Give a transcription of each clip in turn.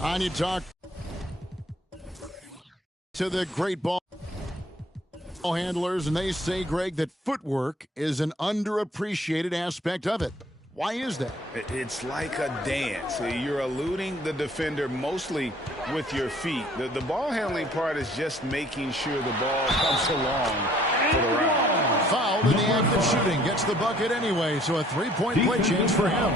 On you talk to the great ball handlers, and they say, Greg, that footwork is an underappreciated aspect of it. Why is that? It's like a dance. You're eluding the defender mostly with your feet. The ball handling part is just making sure the ball comes along for the round. Fouled in the act of shooting. Gets the bucket anyway, so a three-point play chance for him.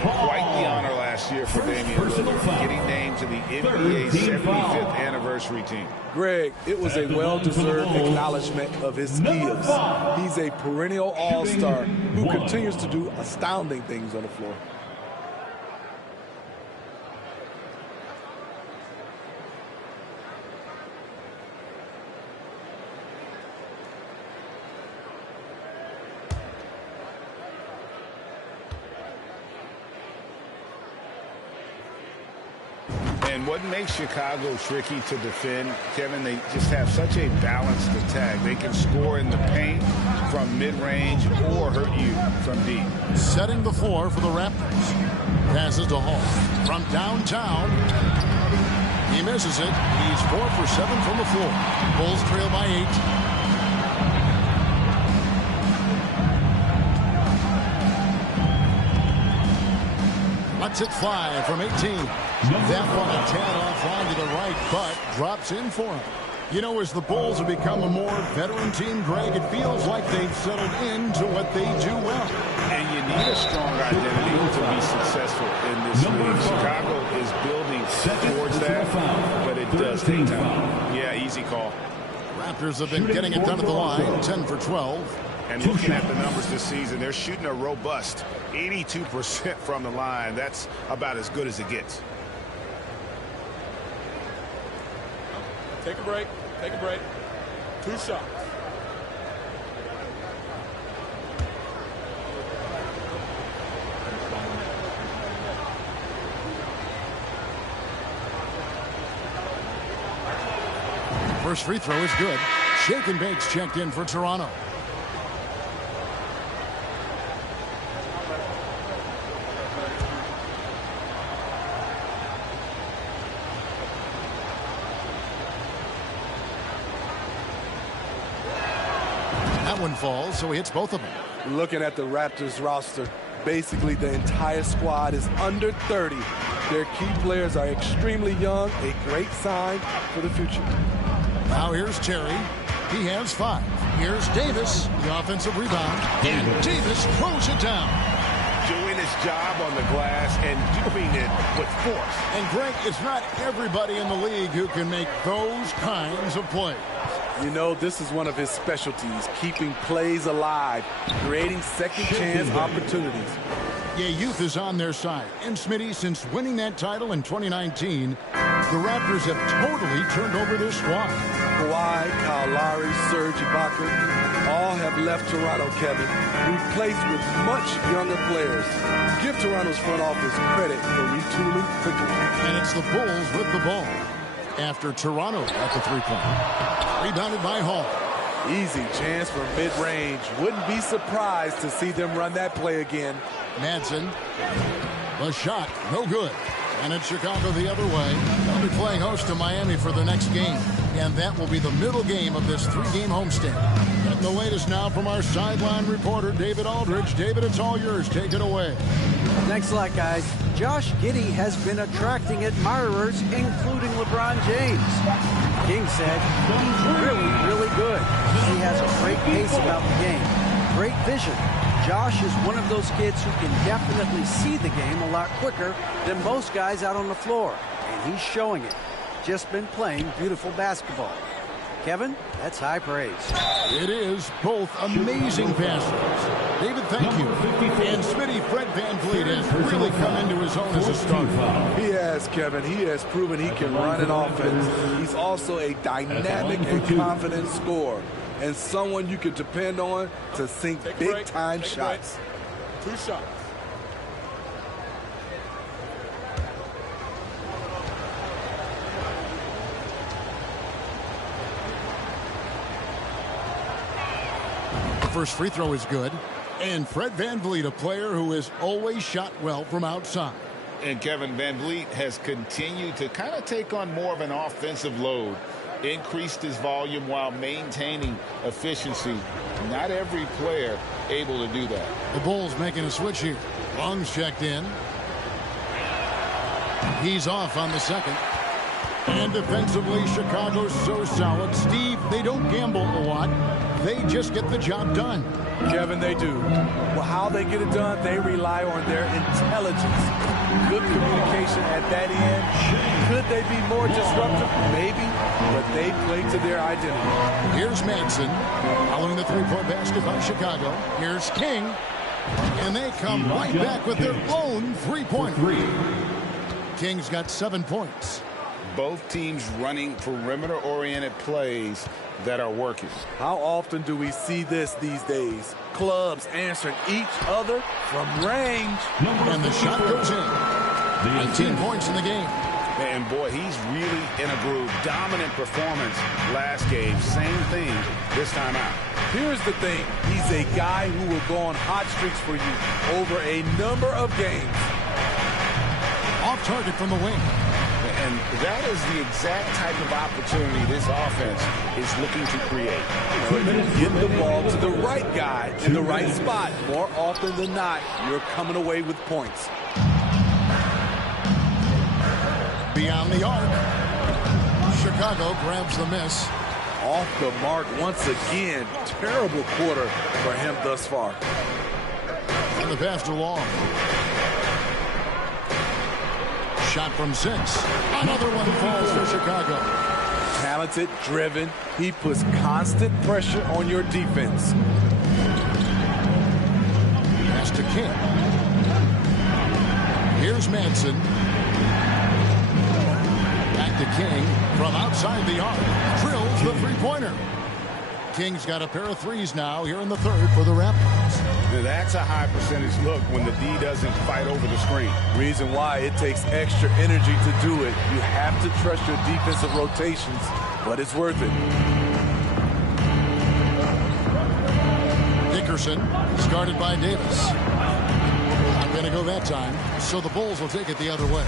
Quite the honor last year for Damian Lillard, getting named to the NBA's 75th anniversary team. Greg, it was a well-deserved acknowledgement of his skills. He's a perennial all-star who continues to do astounding things on the floor. And what makes Chicago tricky to defend, Kevin, they just have such a balanced attack. They can score in the paint from mid-range or hurt you from deep. Setting the floor for the Raptors. Passes to Hall. From downtown. He misses it. He's 4 for 7 from the floor. Bulls trail by 8. Lets it fly from 18. That one a tad offline to the right, but drops in for him. You know, as the Bulls have become a more veteran team, Greg, it feels like they've settled into what they do well. And you need a strong identity to be successful in this league. Chicago is building towards that, but it does take time. Yeah, easy call. Raptors have been getting it done at the line, 10 for 12. And looking at the numbers this season, they're shooting a robust 82% from the line. That's about as good as it gets. Take a break. Take a break. 2 shots. First free throw is good. Shake and Bake's checked in for Toronto. That one falls, so he hits both of them. Looking at the Raptors roster, basically the entire squad is under 30. Their key players are extremely young, a great sign for the future. Now here's Terry. He has 5. Here's Davis, the offensive rebound. And Davis throws it down. Doing his job on the glass and doing it with force. And Greg, it's not everybody in the league who can make those kinds of plays. You know, this is one of his specialties, keeping plays alive, creating second-chance opportunities. Yeah, youth is on their side. And Smitty, since winning that title in 2019, the Raptors have totally turned over their squad. Kawhi, Kyle Lowry, Serge Ibaka, all have left Toronto, Kevin, replaced with much younger players. Give Toronto's front office credit for retooling quickly. And it's the Bulls with the ball after Toronto at the three-point. Rebounded by Hall. Easy chance for mid-range. Wouldn't be surprised to see them run that play again. Madsen. The shot, no good. And it's Chicago the other way. They'll be playing host to Miami for the next game. And that will be the middle game of this 3-game homestand. Getting the latest now from our sideline reporter, David Aldridge. David, it's all yours. Take it away. Thanks a lot, guys. Josh Giddey has been attracting admirers, including LeBron James. King said he's really, really good. He has a great pace about the game. Great vision. Josh is one of those kids who can definitely see the game a lot quicker than most guys out on the floor. And he's showing it. Just been playing beautiful basketball. Kevin, that's high praise. It is. Both amazing passes. David, thank you. And Smitty, Fred VanVleet has really come into his own as a starter. He has, Kevin. He has proven he can run an offense. He's also a dynamic and confident scorer, and someone you can depend on to sink big-time shots. 2 shots. First free throw is good. And Fred VanVleet, a player who has always shot well from outside. And Kevin, Van Vliet has continued to kind of take on more of an offensive load, increased his volume while maintaining efficiency. Not every player able to do that. The Bulls making a switch here. Long's checked in. He's off on the second. And defensively, Chicago's so solid. Steve, they don't gamble a lot. They just get the job done. Kevin, they do. Well, how they get it done, they rely on their intelligence. Good communication at that end. Could they be more disruptive? Maybe, but they play to their identity. Here's Manson following the three-point basket by Chicago. Here's King, and they come right back with their own three-pointer. King's got 7 points. Both teams running perimeter-oriented plays that are working. How often do we see this these days? Clubs answering each other from range. And the shot goes in. 19 points in the game. And boy, he's really in a groove. Dominant performance last game. Same thing this time out. Here's the thing. He's a guy who will go on hot streaks for you over a number of games. Off target from the wing. And that is the exact type of opportunity this offense is looking to create. Get the ball to the right guy in the right spot. More often than not, you're coming away with points. Beyond the arc. Chicago grabs the miss. Off the mark once again. Terrible quarter for him thus far. And the pass to Long. Shot from 6. Another one falls for Chicago. Talented, driven. He puts constant pressure on your defense. Pass to King. Here's Manson. Back to King from outside the arc. Drills the three-pointer. King's got a pair of threes now here in the third for the Raptors. Now that's a high percentage look when the D doesn't fight over the screen. Reason why it takes extra energy to do it. You have to trust your defensive rotations, but it's worth it. Dickerson is guarded by Davis. Not going to go that time, so the Bulls will take it the other way.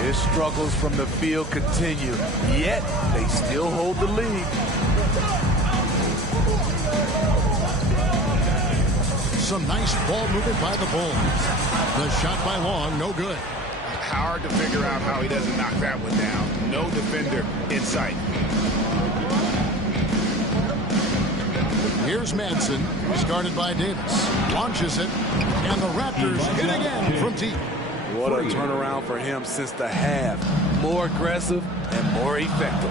His struggles from the field continue, yet they still hold the lead. Some nice ball movement by the Bulls. The shot by Long, no good. Hard to figure out how he doesn't knock that one down. No defender in sight. Here's Manson. He's guarded by Davis. Launches it. And the Raptors hit again from deep. What a turnaround for him since the half. More aggressive and more effective.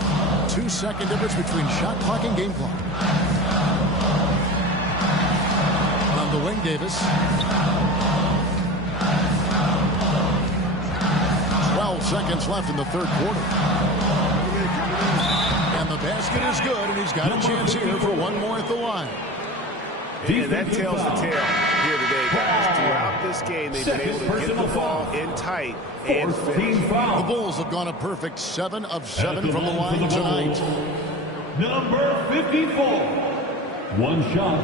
2-second difference between shot clock and game clock. On the wing, Davis. 12 seconds left in the third quarter. And the basket is good, and he's got a chance here for one more at the line. And that tells the tale here today, guys. Throughout this game, they've been able to get the ball in tight and finish. The Bulls have gone a perfect 7 of 7 from the line tonight. Number 54. One shot.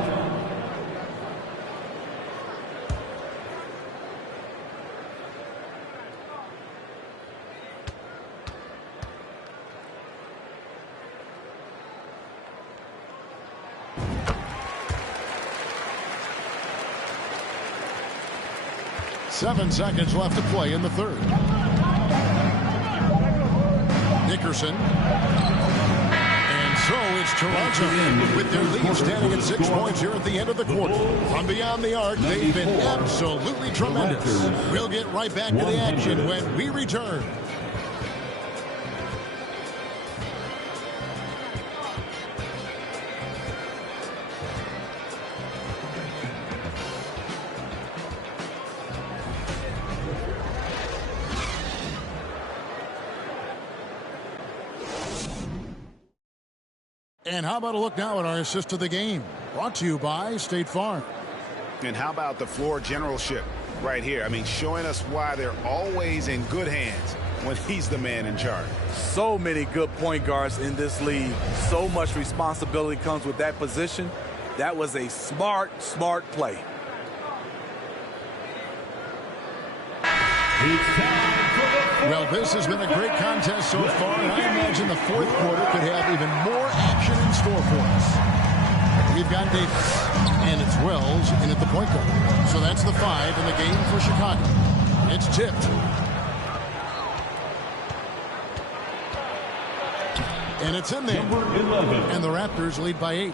Seven seconds left to play in the third. Dickerson. And so it's Toronto with their lead standing at 6 points here at the end of the quarter. From beyond the arc, they've been absolutely tremendous. We'll get right back to the action when we return. And how about a look now at our assist of the game? Brought to you by State Farm. And how about the floor generalship right here? I mean, showing us why they're always in good hands when he's the man in charge. So many good point guards in this league. So much responsibility comes with that position. That was a smart play. It's time. Well, this has been a great contest so far, and I imagine the fourth quarter could have even more action in store for us. We've got Davis, and it's Wells in at the point guard. So that's the 5 in the game for Chicago. It's tipped. And it's in there. And the Raptors lead by 8.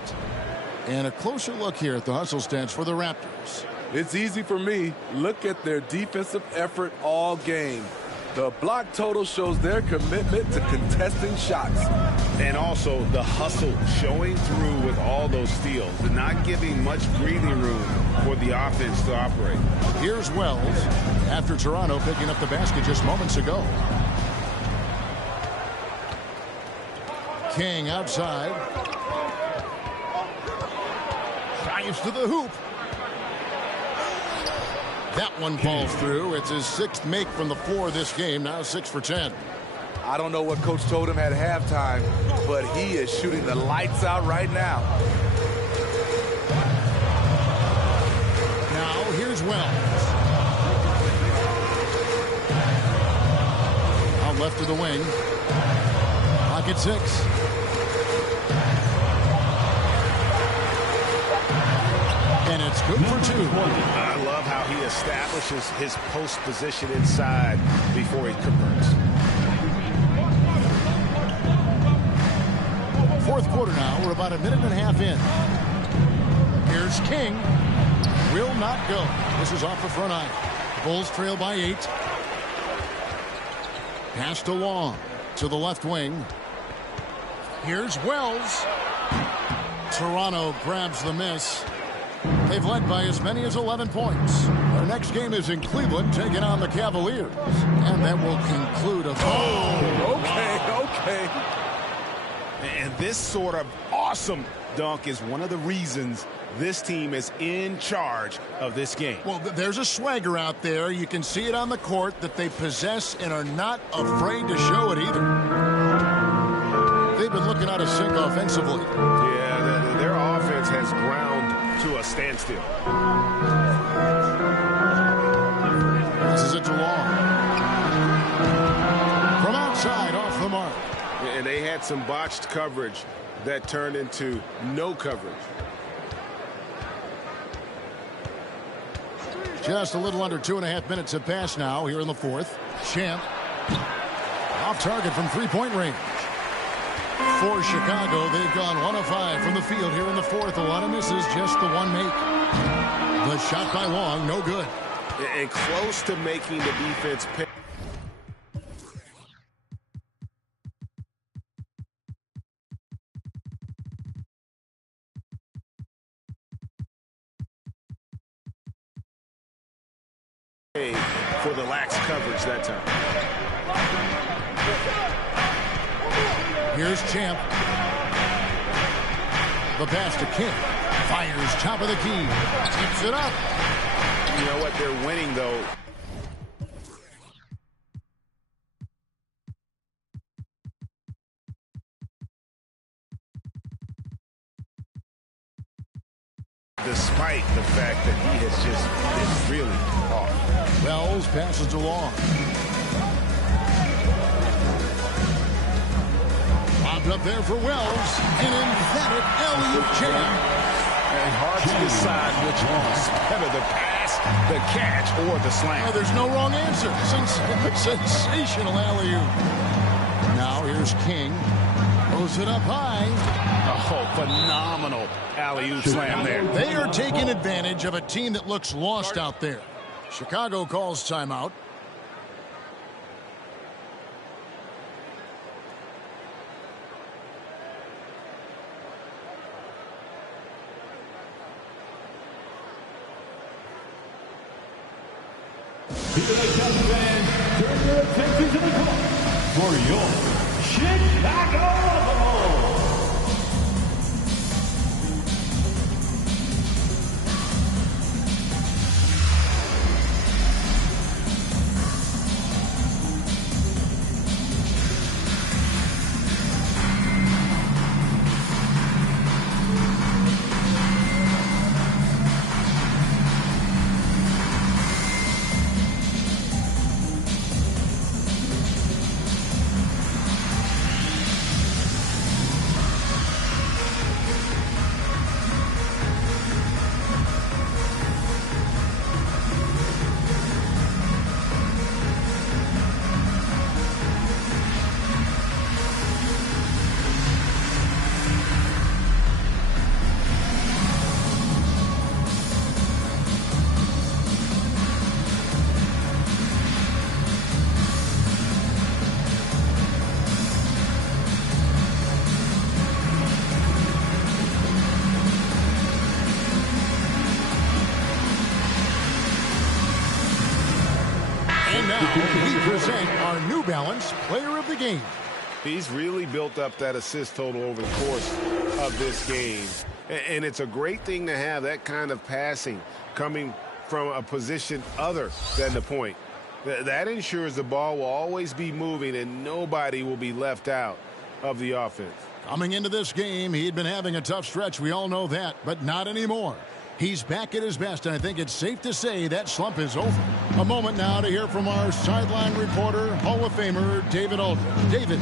And a closer look here at the hustle stats for the Raptors. It's easy for me. Look at their defensive effort all game. The block total shows their commitment to contesting shots. And also the hustle showing through with all those steals and not giving much breathing room for the offense to operate. Here's Wells after Toronto picking up the basket just moments ago. King outside. Drives to the hoop. That one falls through. It's his 6th make from the floor this game. Now 6 for 10. I don't know what Coach told him at halftime, but he is shooting the lights out right now. Now here's Wells. Out left to the wing. Pocket 6. And it's good for 2. I love how he establishes his post position inside before he converts. Fourth quarter now. We're about a minute and a half in. Here's King. Will not go. This is off the front eye. Bulls trail by 8. Passed along to the left wing. Here's Wells. Toronto grabs the miss. They've led by as many as 11 points. Our next game is in Cleveland, taking on the Cavaliers. And that will conclude a... Okay. And this sort of awesome dunk is one of the reasons this team is in charge of this game. Well, there's a swagger out there. You can see it on the court that they possess and are not afraid to show it either. They've been looking out of sync offensively. Yeah, their offense has ground to a standstill. Passes it to Long. From outside, off the mark. And they had some botched coverage that turned into no coverage. Just a little under 2.5 minutes have passed now here in the fourth. Champ. Off target from three-point range. For Chicago, they've gone 1 of 5 from the field here in the fourth. A lot of misses, just the one make. The shot by Long, no good. And close to making the defense pay. For the lax coverage that time. Here's Champ. The pass to King. Fires top of the key. Tips it up. You know what? They're winning, though. Despite the fact that he has just been really off. Wells passes to Long. Bobbed up there for Wells. An emphatic alley-oop jam. And hard to decide which one's better, the pass, the catch, or the slam. Oh, there's no wrong answer. Sensational alley-oop. Now here's King. Throws it up high. Oh, phenomenal alley-oop slam there. They are taking advantage of a team that looks lost out there. Chicago calls timeout. Turn your attention to the clock for your Chicago Bulls. we present our New Balance Player of the Game. He's really built up that assist total over the course of this game. And it's a great thing to have that kind of passing coming from a position other than the point. That ensures the ball will always be moving and nobody will be left out of the offense. Coming into this game, he'd been having a tough stretch. We all know that, but not anymore. He's back at his best, and I think it's safe to say that slump is over. A moment now to hear from our sideline reporter, Hall of Famer David Aldridge. David.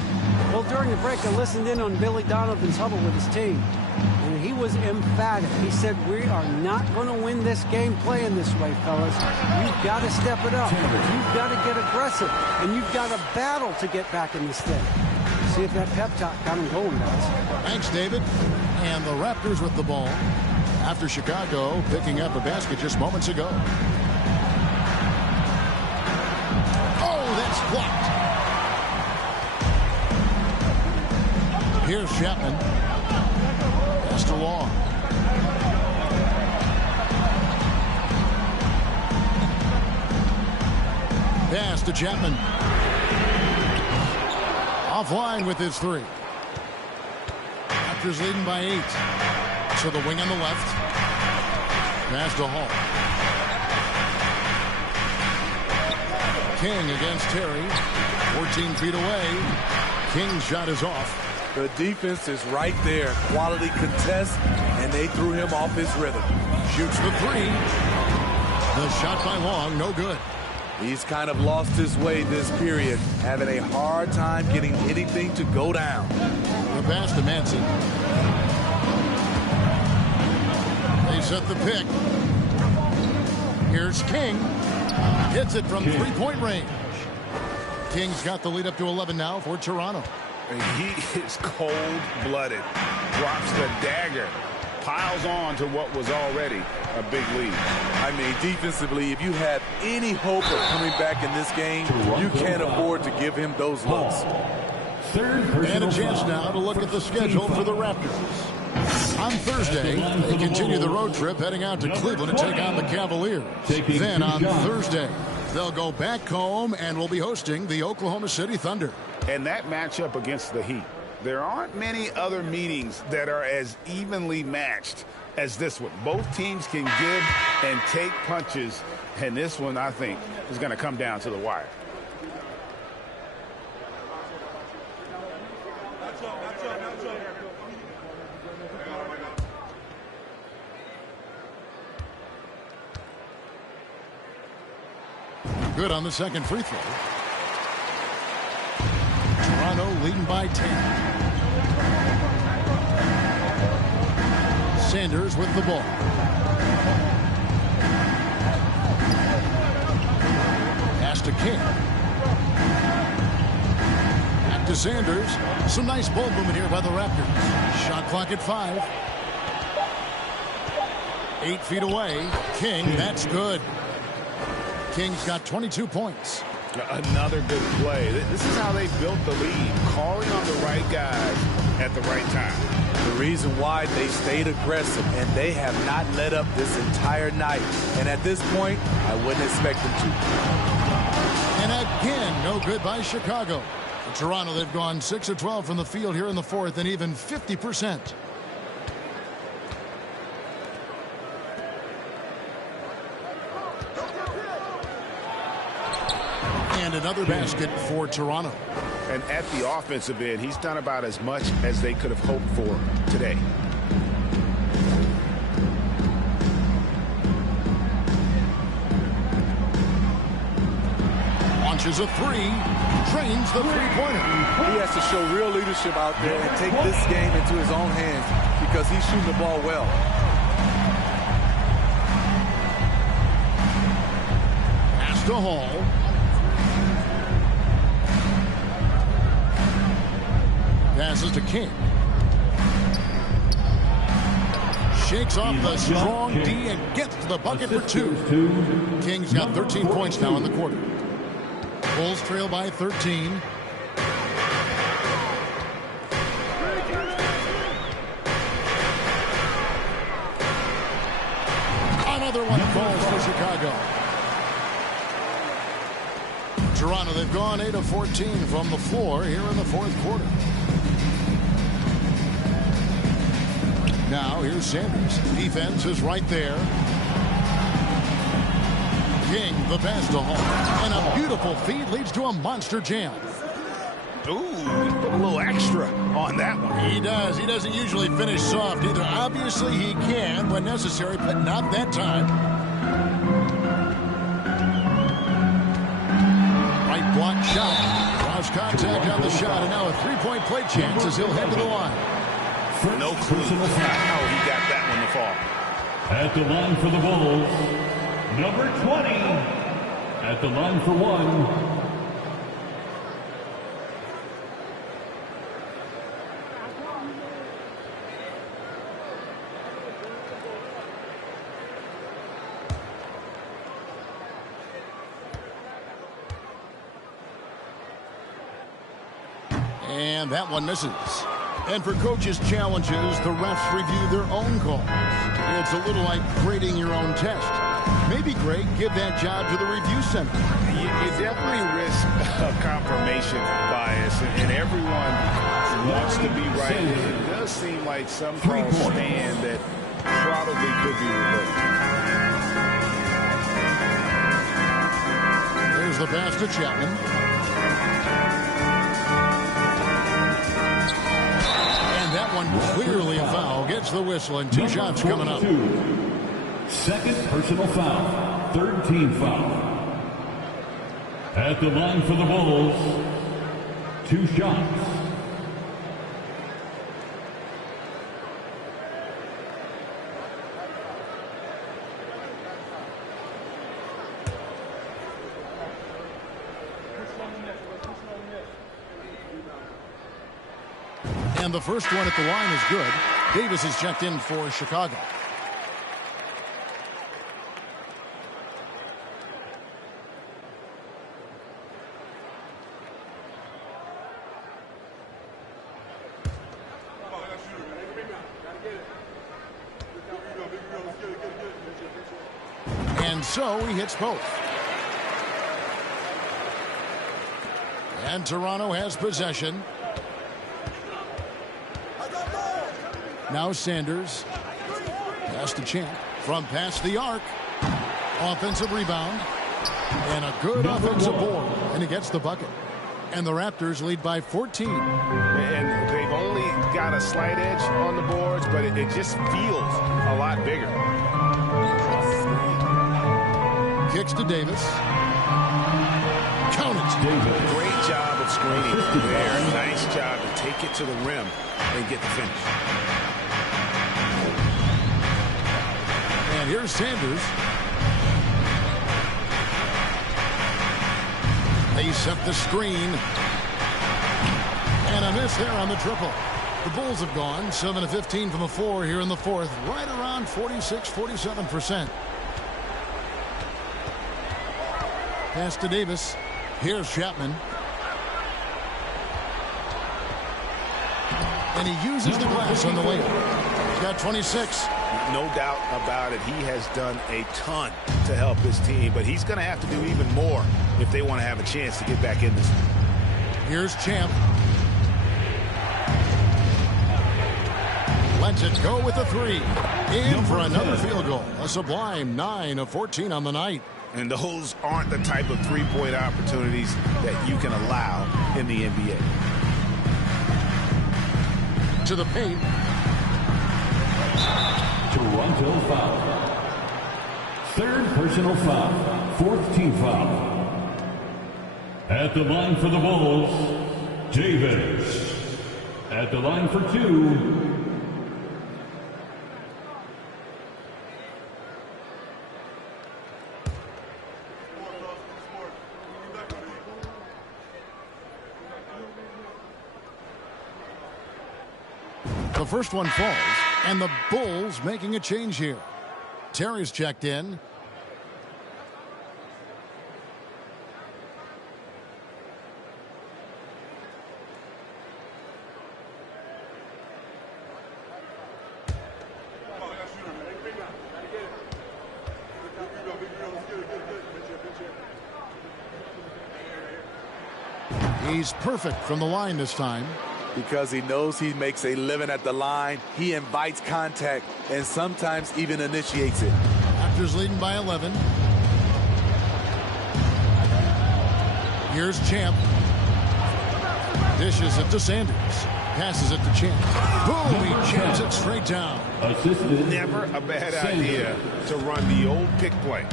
Well, during the break, I listened in on Billy Donovan's huddle with his team, and he was emphatic. He said, we are not going to win this game playing this way, fellas. You've got to step it up. You've got to get aggressive, and you've got to battle to get back in this thing. See if that pep talk got him going, guys. Thanks, David. And the Raptors with the ball after Chicago picking up a basket just moments ago. Oh, that's blocked. Here's Chapman. Pass to Long. Pass to Chapman. Offline with his three. Raptors leading by 8. To the wing on the left. Pass to Hall. King against Terry. 14 feet away. King's shot is off. The defense is right there. Quality contest, and they threw him off his rhythm. Shoots the three. The shot by Long, no good. He's kind of lost his way this period, having a hard time getting anything to go down. The pass to Manson. They set the pick. Here's King. Hits it from three-point range. King's got the lead up to 11 now for Toronto. He is cold-blooded. Drops the dagger. Piles on to what was already a big lead. I mean, defensively, if you have any hope of coming back in this game, you can't afford to give him those looks. And a chance now to look at the schedule for the Raptors. On Thursday, they continue the road trip heading out to Cleveland to take on the Cavaliers. Then on Thursday, they'll go back home and will be hosting the Oklahoma City Thunder. And that matchup against the Heat, there aren't many other meetings that are as evenly matched as this one. Both teams can give and take punches, and this one, I think, is going to come down to the wire. Good on the second free throw. Toronto leading by 10. Sanders with the ball. Pass to King. Back to Sanders. Some nice ball movement here by the Raptors. Shot clock at 5. 8 feet away. King, that's good. King's got 22 points. Another good play. This is how they built the lead, calling on the right guys at the right time. The reason why they stayed aggressive, and they have not let up this entire night. And at this point, I wouldn't expect them to. And again, no good by Chicago. For Toronto, they've gone 6 of 12 from the field here in the fourth, and even 50%. And another basket for Toronto. And at the offensive end, he's done about as much as they could have hoped for today. Launches a three, trains the three-pointer. He has to show real leadership out there and take this game into his own hands because he's shooting the ball well. Pass to Hall. Passes to King. Shakes off the strong D and gets to the bucket for 2. King's got 13 points now in the quarter. Bulls trail by 13. Another one falls for Chicago. Toronto, they've gone 8 of 14 from the floor here in the fourth quarter. Now here's Sanders. Defense is right there. King the pass to Hall. And a beautiful feed leads to a monster jam. Ooh, put a little extra on that one. He does. He doesn't usually finish soft either. Obviously he can when necessary, but not that time. Right block shot. Draws contact on the shot, and now a three-point play chance as he'll head to the line. No clue how he got that one to fall. At the line for the Bulls, number 20. At the line for one. And that one misses. And for coaches' challenges, the refs review their own calls. It's a little like grading your own test. Maybe, Greg, give that job to the review center. You definitely risk a confirmation bias, and everyone wants to be right. It does seem like some calls stand that probably could be reversed. There's the pass to Chapman. That one clearly a foul. Gets the whistle, and two shots coming up. Second personal foul. Third team foul. At the line for the Bulls, 2 shots. And the first one at the line is good. Davis is checked in for Chicago. And so he hits both. And Toronto has possession. Now Sanders. Pass to Champ. From past the arc. Offensive rebound. And a good offensive board. And he gets the bucket. And the Raptors lead by 14. And they've only got a slight edge on the boards, but it just feels a lot bigger. Kicks to Davis. Count it. Davis. Great job of screening there. Nice job to take it to the rim and get the finish. And here's Sanders. They set the screen. And a miss there on the triple. The Bulls have gone 7 of 15 from the floor here in the fourth. Right around 46-47%. Pass to Davis. Here's Chapman. And he uses the glass on the layup. He's got 26. No doubt about it. He has done a ton to help his team, but he's going to have to do even more if they want to have a chance to get back in this. Here's Champ. Lets it go with a three. In for another field goal. A sublime 9 of 14 on the night. And those aren't the type of three-point opportunities that you can allow in the NBA. To the paint. Toronto foul. Third personal foul. Fourth team foul. At the line for the Bulls, Davis. At the line for 2. The first one falls, and the Bulls making a change here. Terry's checked in. He's perfect from the line this time. Because he knows he makes a living at the line, he invites contact and sometimes even initiates it. Raptors leading by 11. Here's Champ. Dishes it to Sanders. Passes it to Champ. Boom! He champs it straight down. Never a bad idea to run the old pick play.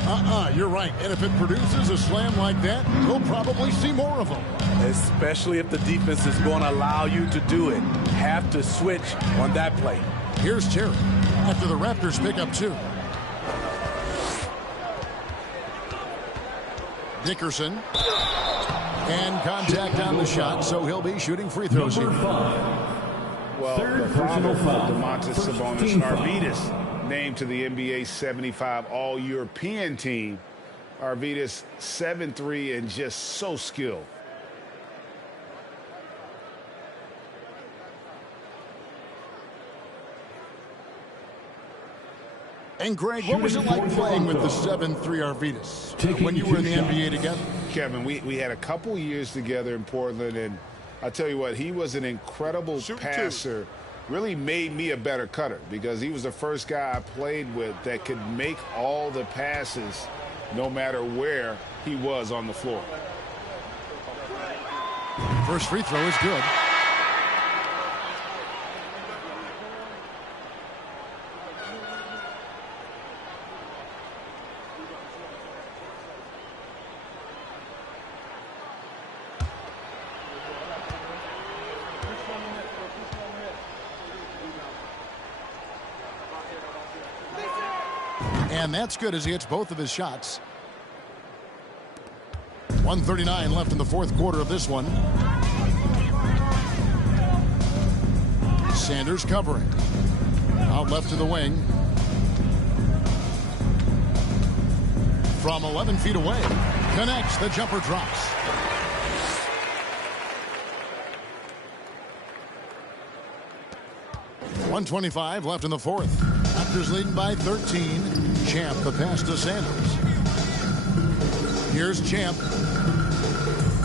You're right. And if it produces a slam like that, we'll probably see more of them. Especially if the defense is going to allow you to do it. Have to switch on that play. Here's Terry after the Raptors pick up 2. Dickerson. And contact on the shot, so he'll be shooting free throws here. Well, the father of Domantas Sabonis and Arvydas named to the NBA 75 All-European team. Arvydas 7'3" and just so skilled. And Greg, what was it like playing with the 7'3" Arvydas when you were in the NBA together? Kevin, we had a couple years together in Portland, and I tell you what, he was an incredible passer. Really made me a better cutter because he was the first guy I played with that could make all the passes no matter where he was on the floor. First free throw is good. And that's good as he hits both of his shots. 1:39 left in the fourth quarter of this one. Sanders covering. Out left to the wing. From 11 feet away. Connects. The jumper drops. .125 left in the fourth. Raptors leading by 13. Champ, the pass to Sanders. Here's Champ.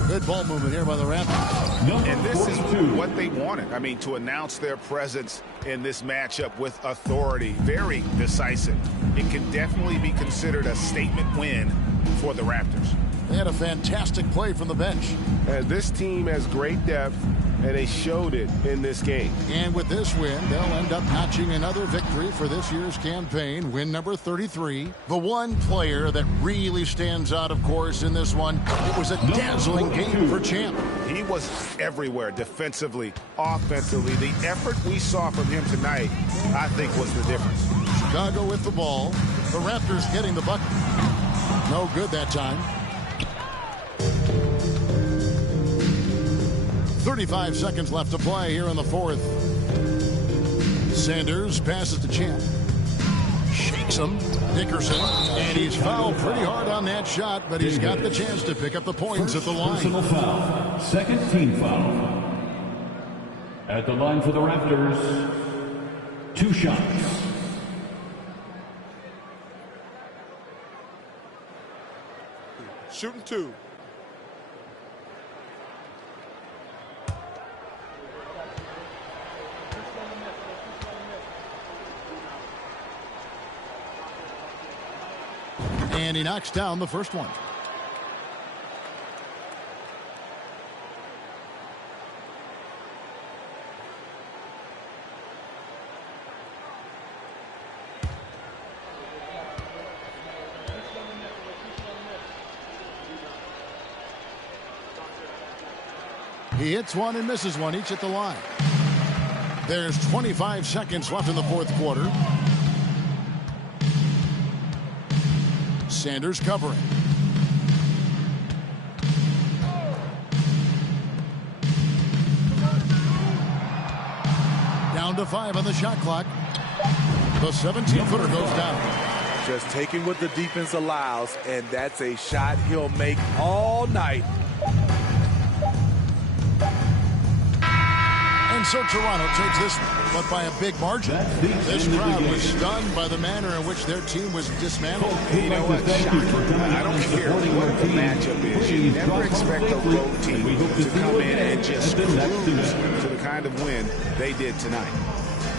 Good ball movement here by the Raptors. And this is what they wanted. I mean, to announce their presence in this matchup with authority. Very decisive. It can definitely be considered a statement win for the Raptors. They had a fantastic play from the bench. This team has great depth, and they showed it in this game. And with this win, they'll end up notching another victory for this year's campaign, win number 33. The one player that really stands out, of course, in this one, it was a dazzling game for Champ. He was everywhere, defensively, offensively. The effort we saw from him tonight, I think, was the difference. Chicago with the ball. The Raptors getting the bucket. No good that time. 35 seconds left to play here in the fourth. Sanders passes to Champ. Shakes him. Dickerson. And he's fouled pretty hard on that shot, but he's got the chance to pick up the points at the line. Personal foul. Second team foul. At the line for the Raptors, 2 shots. Shooting 2. And he knocks down the first one. He hits one and misses one, each at the line. There's 25 seconds left in the fourth quarter. Sanders covering. Down to 5 on the shot clock. The 17-footer goes down. Just taking what the defense allows, and that's a shot he'll make all night. And So Toronto takes this one, but by a big margin. This crowd was stunned by the manner in which their team was dismantled. You know what? Shocking. I don't care what the matchup is. You never expect a road team to come in and just cruise to the kind of win they did tonight.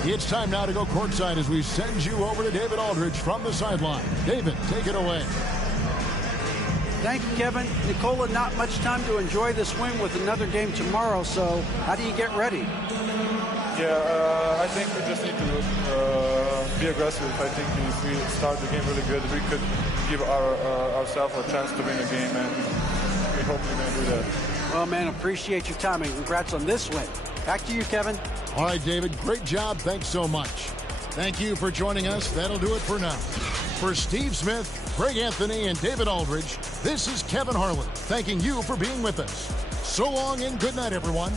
It's time now to go courtside as we send you over to David Aldridge from the sideline. David, take it away. Thank you, Kevin. Nikola, not much time to enjoy this win with another game tomorrow, so how do you get ready? Yeah, I think we just need to be aggressive. I think if we start the game really good, we could give ourselves a chance to win the game, and we hope we're going to do that. Well, man, appreciate your time, and congrats on this win. Back to you, Kevin. All right, David, great job. Thanks so much. Thank you for joining us. That'll do it for now. For Steve Smith, Greg Anthony, and David Aldridge, this is Kevin Harlan thanking you for being with us. So long and good night, everyone.